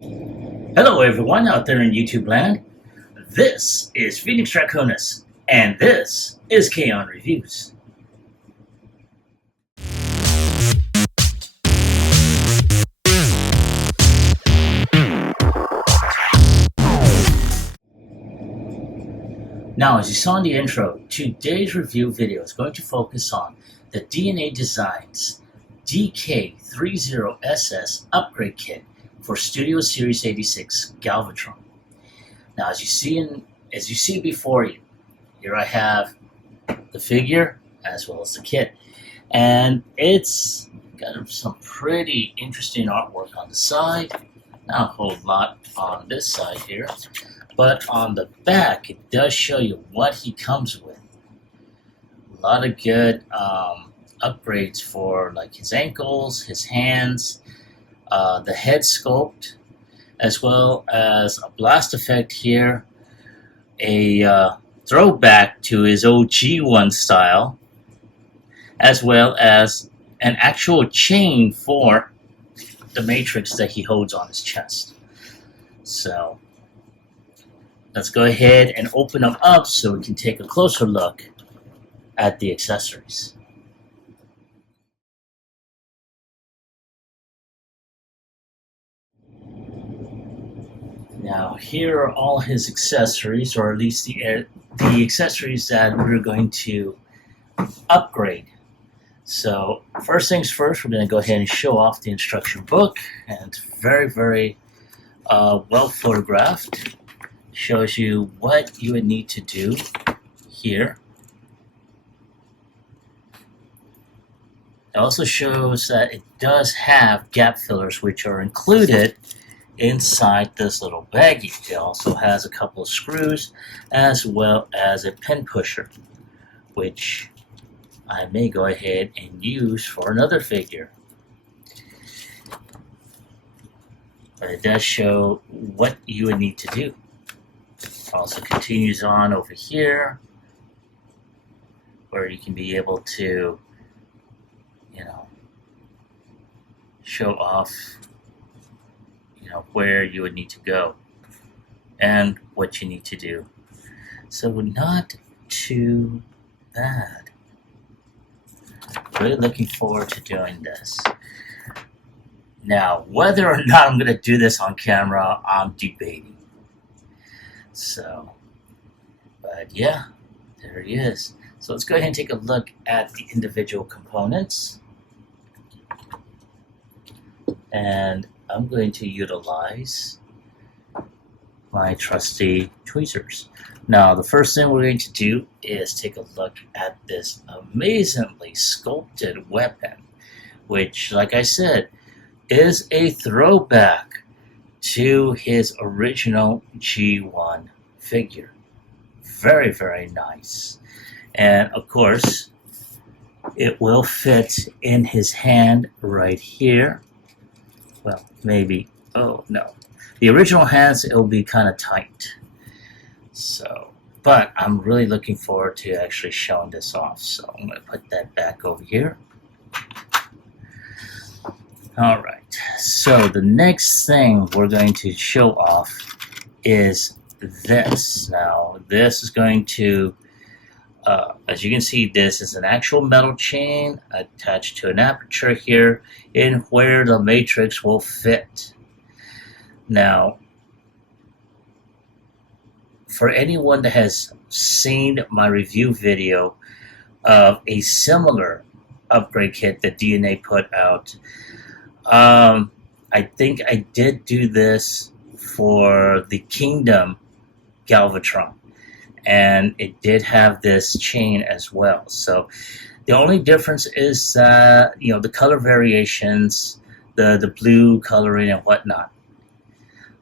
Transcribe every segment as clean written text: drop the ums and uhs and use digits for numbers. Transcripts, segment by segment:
Hello everyone out there in YouTube land. This is Phoenix Draconis, and this is KAON Reviews. Now, as you saw in the intro, today's review video is going to focus on the DNA Designs DK-30SS upgrade kit for Studio Series 86 Galvatron. Now, as you see before you, here I have the figure as well as the kit, and it's got some pretty interesting artwork on the side. Not a whole lot on this side here, but on the back it does show you what he comes with. A lot of good upgrades for like his ankles, his hands, the head sculpt, as well as a blast effect here, a throwback to his OG1 style, as well as an actual chain for the matrix that he holds on his chest. So let's go ahead and open them up so we can take a closer look at the accessories. Now here are all his accessories, or at least the accessories that we're going to upgrade. So first things first, we're going to go ahead and show off the instruction book, and it's very well photographed. Shows you what you would need to do here. It also shows that it does have gap fillers, which are included inside this little baggie. It also has a couple of screws as well as a pin pusher, which I may go ahead and use for another figure. But it does show what you would need to do. Also continues on over here, where you can be able to, show off, where you would need to go and what you need to do. So not too bad. Really looking forward to doing this. Now, whether or not I'm going to do this on camera, I'm debating. So, but yeah, there he is. So let's go ahead and take a look at the individual components. And I'm going to utilize my trusty tweezers. Now, the first thing we're going to do is take a look at this amazingly sculpted weapon, which, like I said, is a throwback to his original G1 figure. Very nice. And of course, it will fit in his hand right here. Well, maybe, oh no. The original hands, it'll be kind of tight. So, but I'm really looking forward to actually showing this off. So I'm going to put that back over here. Alright, so the next thing we're going to show off is this. Now, this is going to, as you can see, this is an actual metal chain attached to an aperture here in where the matrix will fit. Now, for anyone that has seen my review video of a similar upgrade kit that DNA put out, I think I did do this for the Kingdom Galvatron, and it did have this chain as well. So the only difference is the color variations, the blue coloring and whatnot.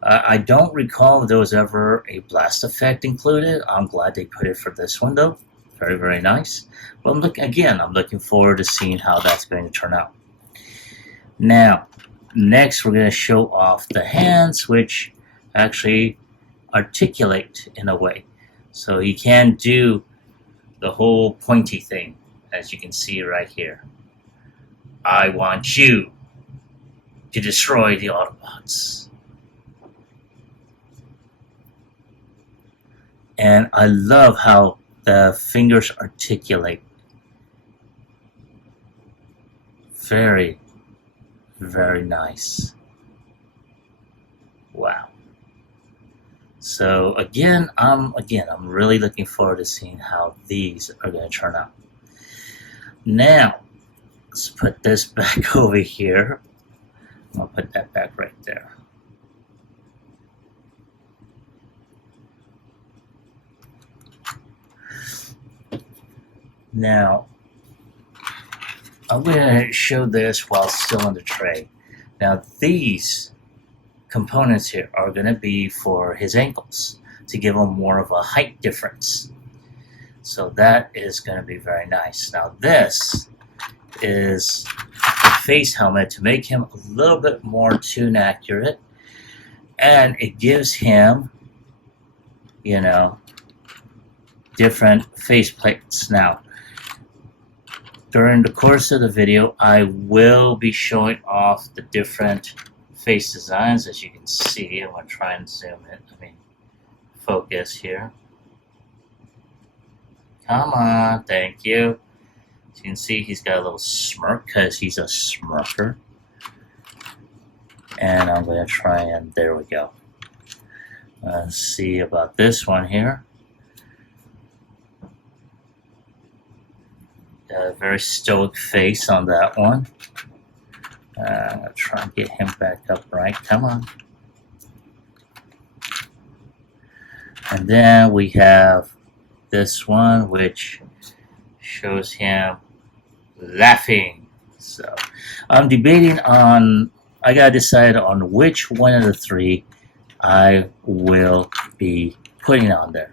I don't recall if there was ever a blast effect included. I'm glad they put it for this one though. Very nice. But I'm looking forward to seeing how that's going to turn out. Now, next we're going to show off the hands, which actually articulate in a way. So you can do the whole pointy thing, as you can see right here. I want you to destroy the Autobots. And I love how the fingers articulate. Very, very nice. Wow. So again, I'm really looking forward to seeing how these are going to turn out. Now, let's put this back over here. I'll put that back right there. Now, I'm going to show this while still on the tray. Now, these components here are going to be for his ankles to give him more of a height difference. So that is going to be very nice. Now, this is a face helmet to make him a little bit more tune accurate, and it gives him, you know, different face plates. Now, during the course of the video, I will be showing off the different face designs. As you can see, I'm going to try and zoom it. Focus here. Come on, thank you. As you can see, he's got a little smirk because he's a smirker. And I'm going to try and, there we go. Let's see about this one here. Got a very stoic face on that one. I'm going to try and get him back up right. Come on. And then we have this one, which shows him laughing. So I'm debating on, I got to decide on which one of the three I will be putting on there.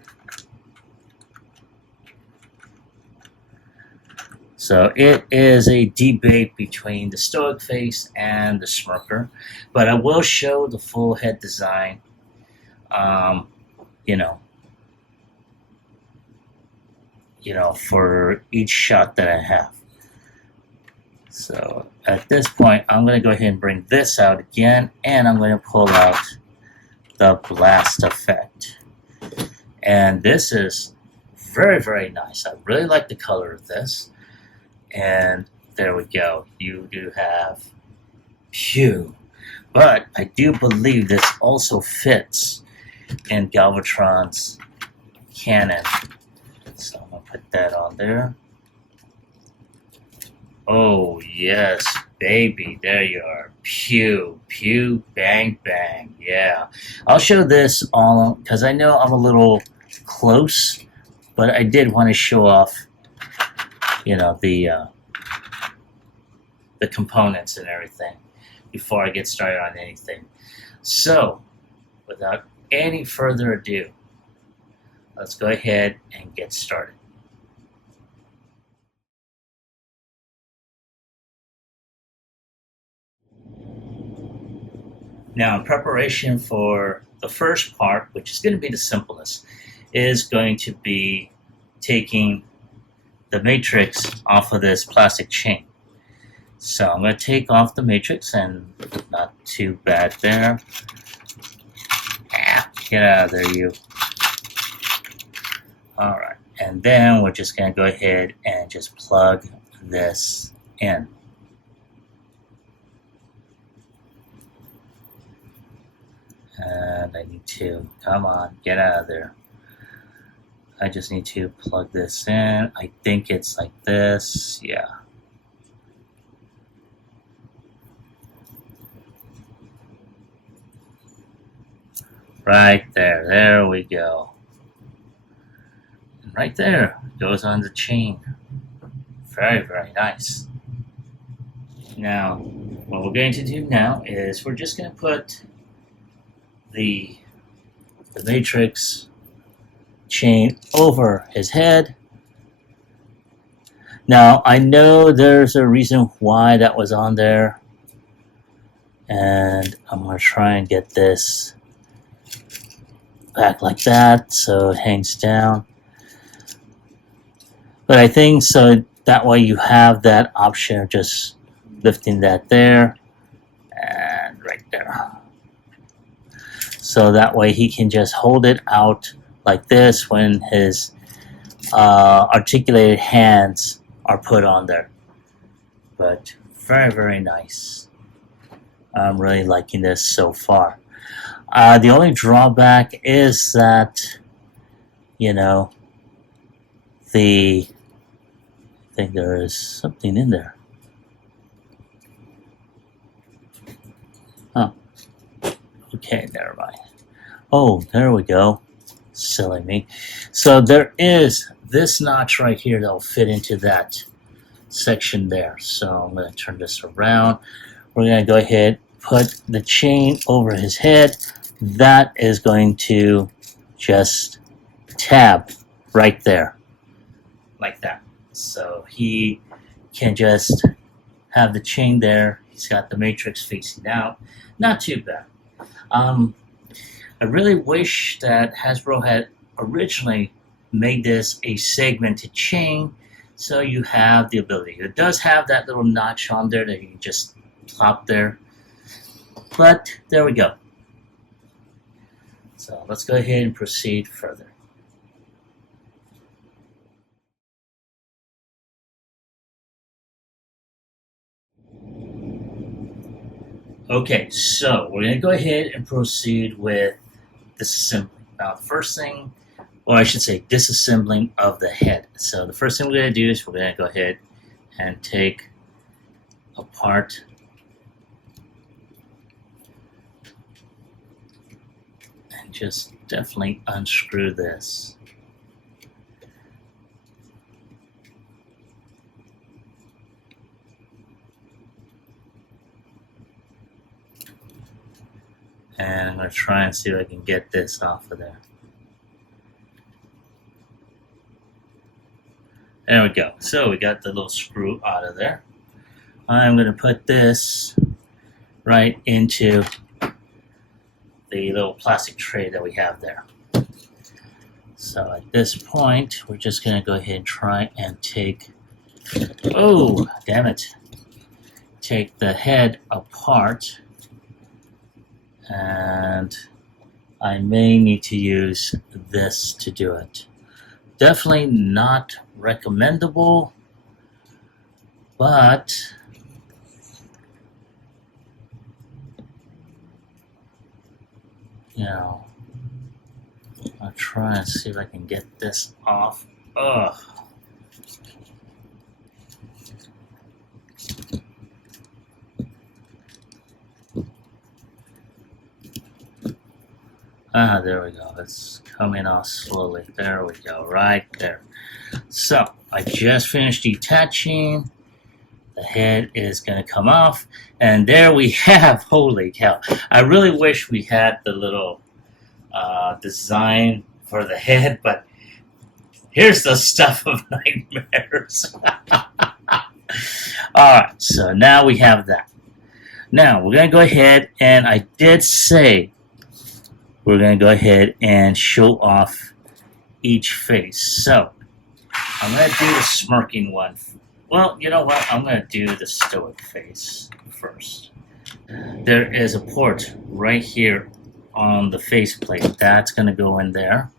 So it is a debate between the stoic face and the smirker, but I will show the full head design, for each shot that I have. So at this point, I'm going to go ahead and bring this out again, and I'm going to pull out the blast effect. And this is very, very nice. I really like the color of this. And there we go. You do have Pew. But I do believe this also fits in Galvatron's cannon. So I'm going to put that on there. Oh, yes, baby. There you are. Pew, pew, bang, bang. Yeah. I'll show this all because I know I'm a little close, but I did want to show off, the components and everything before I get started on anything. So, without any further ado, let's go ahead and get started. Now, in preparation for the first part, which is going to be the simplest, is going to be taking the matrix off of this plastic chain. So I'm going to take off the matrix, and not too bad there. Get out of there, you. Alright, and then we're just going to go ahead and just plug this in. And I need to, come on, get out of there. I just need to plug this in. I think it's like this, yeah. Right there, there we go. And right there, goes on the chain. Very, very nice. Now, what we're going to do now is we're just going to put the matrix chain over his head. Now, I know there's a reason why that was on there, and I'm going to try and get this back like that so it hangs down. But I think so that way you have that option of just lifting that there and right there. So that way he can just hold it out like this when his articulated hands are put on there. But very, very nice. I'm really liking this so far. The only drawback is that, you know, I think there is something in there. Huh. Okay, never mind. Oh, there we go. Silly me. So there is this notch right here that will fit into that section there. So I'm going to turn this around. We're going to go ahead, put the chain over his head. That is going to just tab right there, like that. So he can just have the chain there. He's got the matrix facing out. Not too bad. I really wish that Hasbro had originally made this a segmented chain, so you have the ability. It does have that little notch on there that you can just plop there. But there we go. So let's go ahead and proceed further. Okay, so we're going to go ahead and proceed with disassembly. Now, the first thing, or I should say disassembling of the head. So the first thing we're going to do is we're going to go ahead and take apart and just definitely unscrew this. And I'm going to try and see if I can get this off of there. There we go. So we got the little screw out of there. I'm going to put this right into the little plastic tray that we have there. So at this point, we're just going to go ahead and try and take, oh, damn it, take the head apart. And I may need to use this to do it. Definitely not recommendable, but you know, I'll try and see if I can get this off. Ugh. Ah, there we go. It's coming off slowly. There we go, right there. So, I just finished detaching. The head is going to come off. And there we have, holy cow. I really wish we had the little design for the head, but here's the stuff of nightmares. Alright, so now we have that. Now, we're going to go ahead, and I did say we're going to go ahead and show off each face. So, I'm going to do the smirking one. Well, you know what? I'm going to do the stoic face first. There is a port right here on the faceplate. That's going to go in there.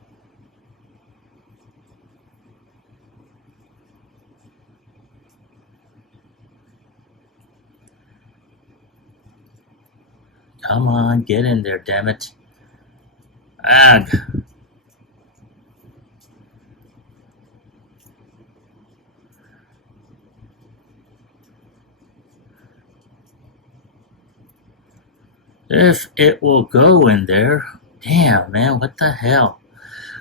Come on, get in there, damn it. Ag. If it will go in there. Damn, man, what the hell?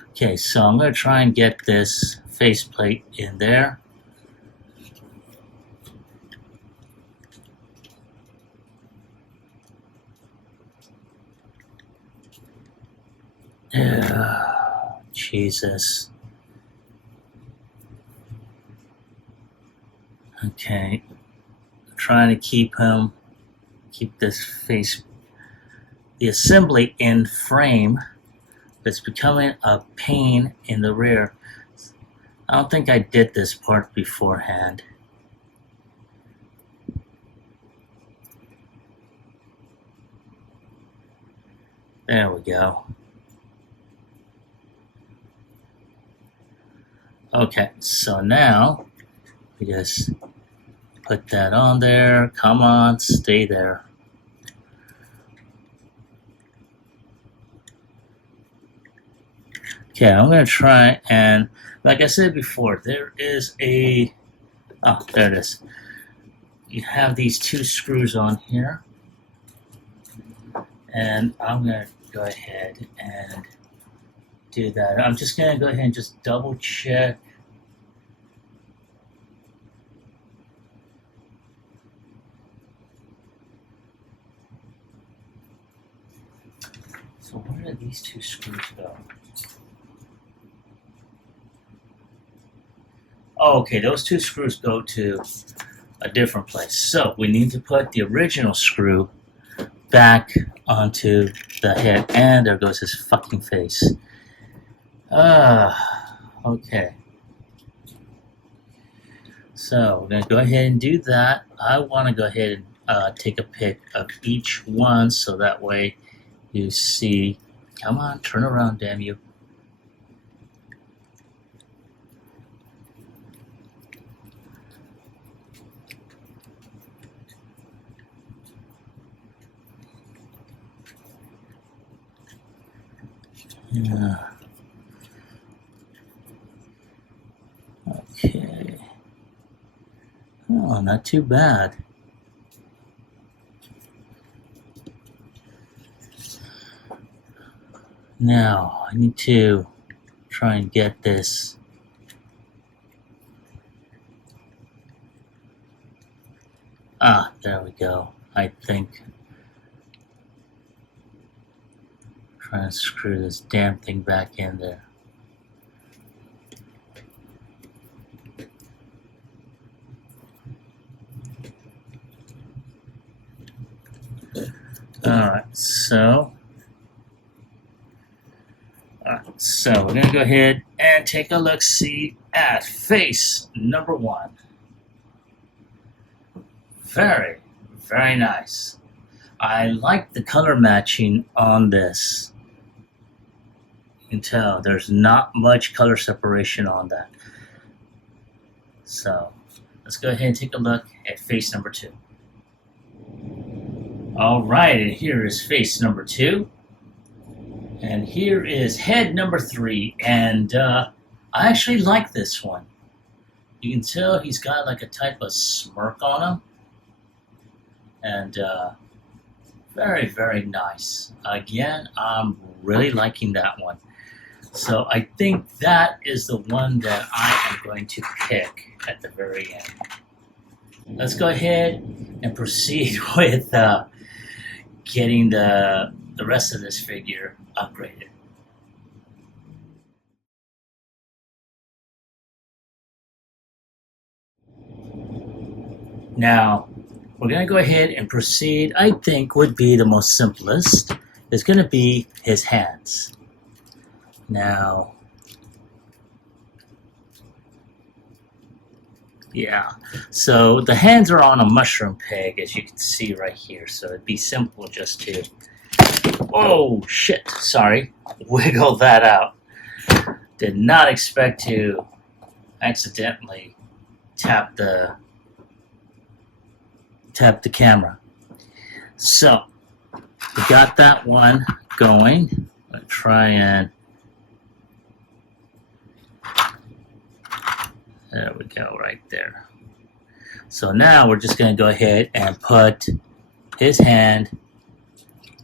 Okay, so I'm going to try and get this faceplate in there. Jesus. Okay. I'm trying to keep this face, the assembly in frame. It's becoming a pain in the rear. I don't think I did this part beforehand. There we go. Okay, so now we just put that on there. Come on, stay there. Okay, I'm going to try, and like I said before, there is a, oh, there it is. You have these two screws on here, and I'm going to go ahead and do that. I'm just going to go ahead and just double check. So where did these two screws go? Oh, okay, those two screws go to a different place. So we need to put the original screw back onto the head. And there goes his fucking face. Okay. So we're going to go ahead and do that. I want to go ahead and take a pic of each one so that way you see. Come on, turn around, damn you. Yeah. Okay. Oh, not too bad. Now, I need to try and get this. Ah, there we go. I think. Trying to screw this damn thing back in there. Alright, so we're going to go ahead and take a look-see at face number 1. Very, very nice. I like the color matching on this. You can tell there's not much color separation on that. So let's go ahead and take a look at face number 2. Alright, and here is face number 2. And here is head number 3. And I actually like this one. You can tell he's got like a type of smirk on him. And very, very nice. Again, I'm really liking that one. So I think that is the one that I am going to pick at the very end. Let's go ahead and proceed with getting the rest of this figure upgraded. Now, we're going to go ahead and proceed. I think would be the most simplest is going to be his hands. Now, yeah, so the hands are on a mushroom peg, as you can see right here. So it'd be simple just to, oh shit, sorry, wiggle that out. Did not expect to accidentally tap the camera. So we got that one going. I'll try and there we go, right there. So now we're just going to go ahead and put his hand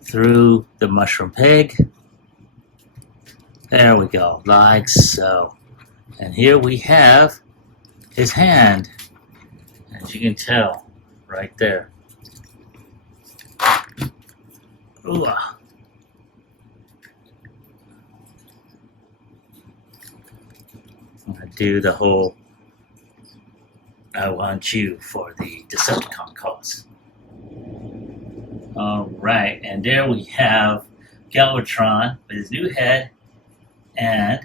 through the mushroom peg. There we go, like so. And here we have his hand, as you can tell, right there. Ooh. I'm going to do the whole I want you for the Decepticon cause. Alright, and there we have Galvatron with his new head and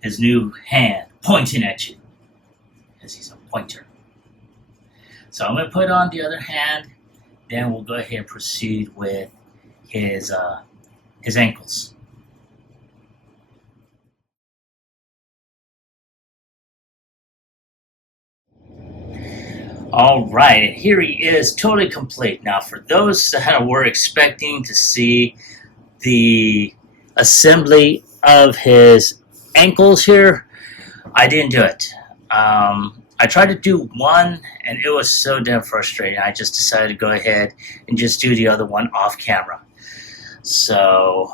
his new hand pointing at you, because he's a pointer. So I'm going to put on the other hand, then we'll go ahead and proceed with his ankles. All right, and here he is, totally complete. Now, for those that were expecting to see the assembly of his ankles here, I didn't do it. I tried to do one, and it was so damn frustrating. I just decided to go ahead and just do the other one off camera. So,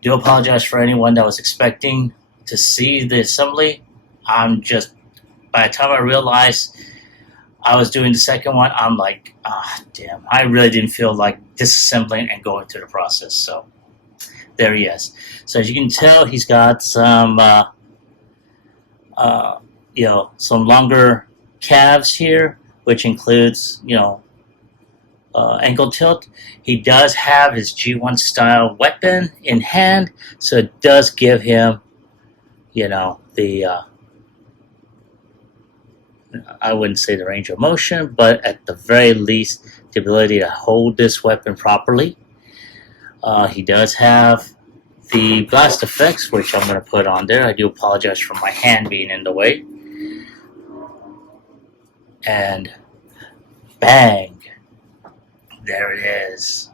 do apologize for anyone that was expecting to see the assembly. By the time I realized I was doing the second one, I'm like, damn, I really didn't feel like disassembling and going through the process. So, there he is. So, as you can tell, he's got some, some longer calves here, which includes, ankle tilt. He does have his G1 style weapon in hand, so it does give him, I wouldn't say the range of motion, but at the very least, the ability to hold this weapon properly. He does have the blast effects, which I'm going to put on there. I do apologize for my hand being in the way. And bang, there it is.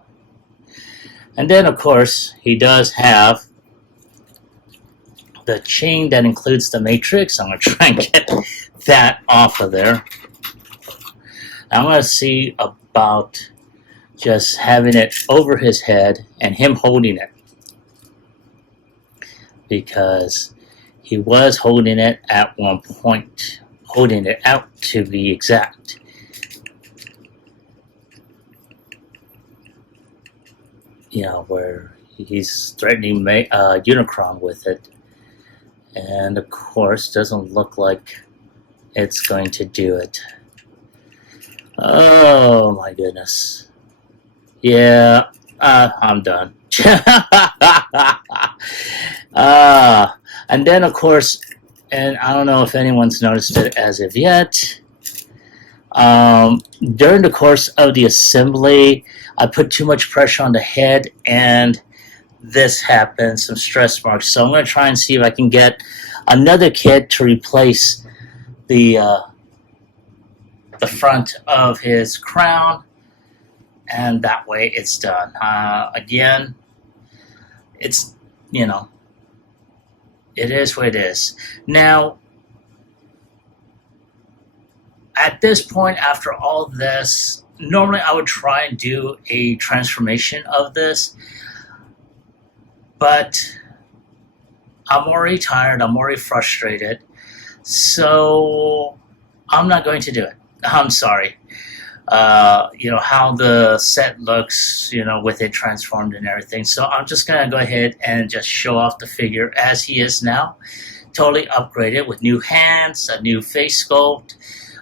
And then, of course, he does have the chain that includes the matrix. I'm going to try and get that off of there. I'm going to see about just having it over his head and him holding it, because he was holding it at one point, holding it out to be exact. Where he's threatening Unicron with it. And of course, doesn't look like it's going to do it. Oh my goodness. Yeah, I'm done. And then, of course, and I don't know if anyone's noticed it as of yet, during the course of the assembly, I put too much pressure on the head, and this happened, some stress marks. So I'm going to try and see if I can get another kit to replace the front of his crown, and that way it's done. Again, it's, it is what it is. Now, at this point, after all this, normally I would try and do a transformation of this, but I'm already tired, I'm already frustrated, so I'm not going to do it. I'm sorry. How the set looks, with it transformed and everything. So I'm just going to go ahead and just show off the figure as he is now. Totally upgraded with new hands, a new face sculpt,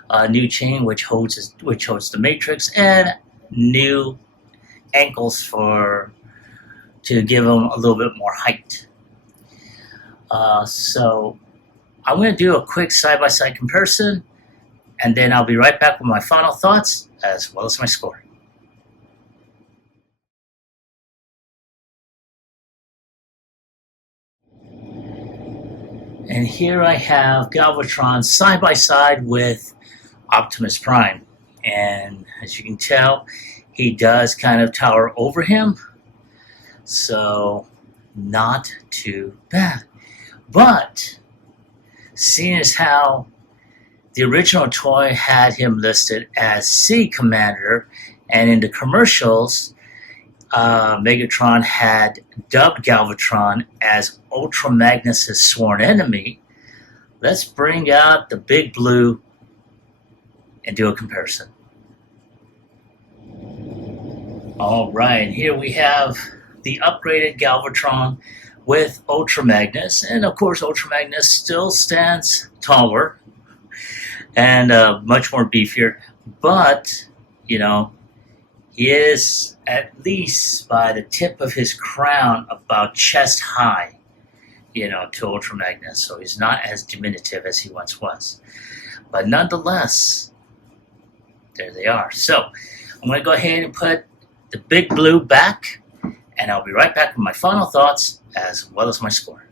a new chain which holds the matrix, and new ankles to give him a little bit more height. So I'm going to do a quick side-by-side comparison, and then I'll be right back with my final thoughts as well as my score. And here I have Galvatron side by side with Optimus Prime. And as you can tell, he does kind of tower over him. So, not too bad. But, seeing as how the original toy had him listed as Sea Commander, and in the commercials, Megatron had dubbed Galvatron as Ultra Magnus' sworn enemy, let's bring out the big blue and do a comparison. Alright, here we have the upgraded Galvatron with Ultra Magnus, and of course Ultra Magnus still stands taller and much more beefier, but he is at least by the tip of his crown about chest high, to Ultra Magnus, so he's not as diminutive as he once was. But nonetheless, there they are. So I'm going to go ahead and put the big blue back, and I'll be right back with my final thoughts as well as my score.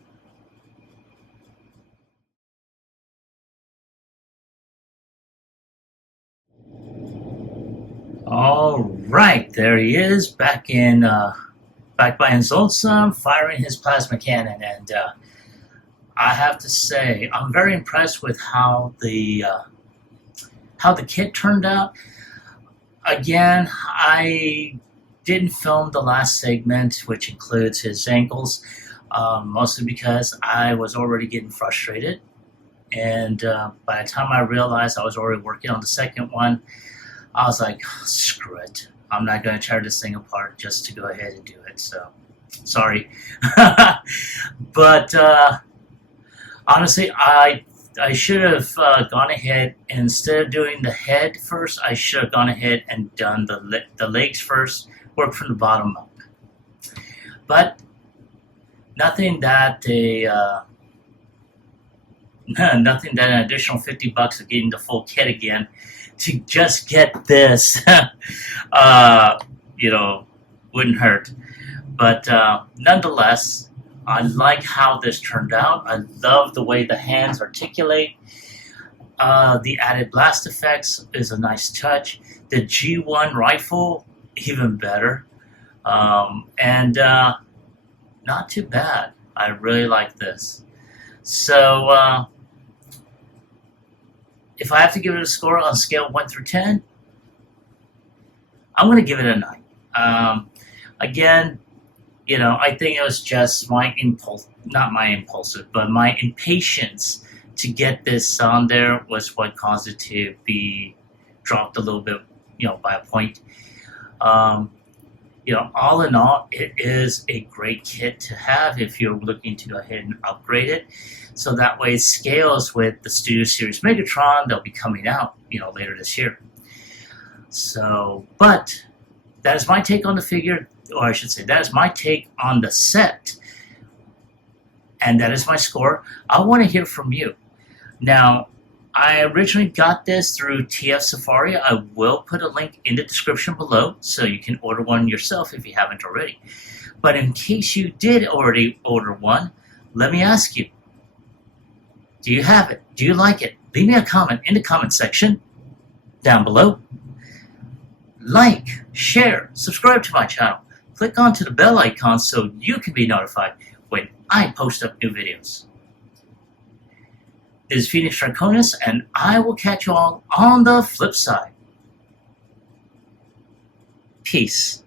All right, there he is, back by his lonesome, firing his plasma cannon, and I have to say, I'm very impressed with how the kit turned out. Again, I didn't film the last segment, which includes his ankles, mostly because I was already getting frustrated. And by the time I realized I was already working on the second one, I was like, oh, screw it. I'm not going to tear this thing apart just to go ahead and do it. So, sorry. But honestly, I should have gone ahead, and instead of doing the head first, I should have gone ahead and done the legs first, work from the bottom up. But nothing that nothing that an additional $50 of getting the full kit again to just get this, wouldn't hurt. But nonetheless, I like how this turned out. I love the way the hands articulate. The added blast effects is a nice touch. The G1 rifle, even better. And not too bad. I really like this. So, if I have to give it a score on a scale of 1 through 10, I'm going to give it a 9. Again, I think it was just my my impatience to get this on there was what caused it to be dropped a little bit, by a point. All in all, it is a great kit to have if you're looking to go ahead and upgrade it. So that way it scales with the Studio Series Megatron. They'll be coming out, later this year. So, but that is my take on the figure, or I should say, that is my take on the set. And that is my score. I want to hear from you. Now, I originally got this through TF Safari. I will put a link in the description below so you can order one yourself if you haven't already. But in case you did already order one, let me ask you, do you have it? Do you like it? Leave me a comment in the comment section down below. Like, share, subscribe to my channel. Click onto the bell icon so you can be notified when I post up new videos. This is Phoenix Draconis, and I will catch you all on the flip side. Peace.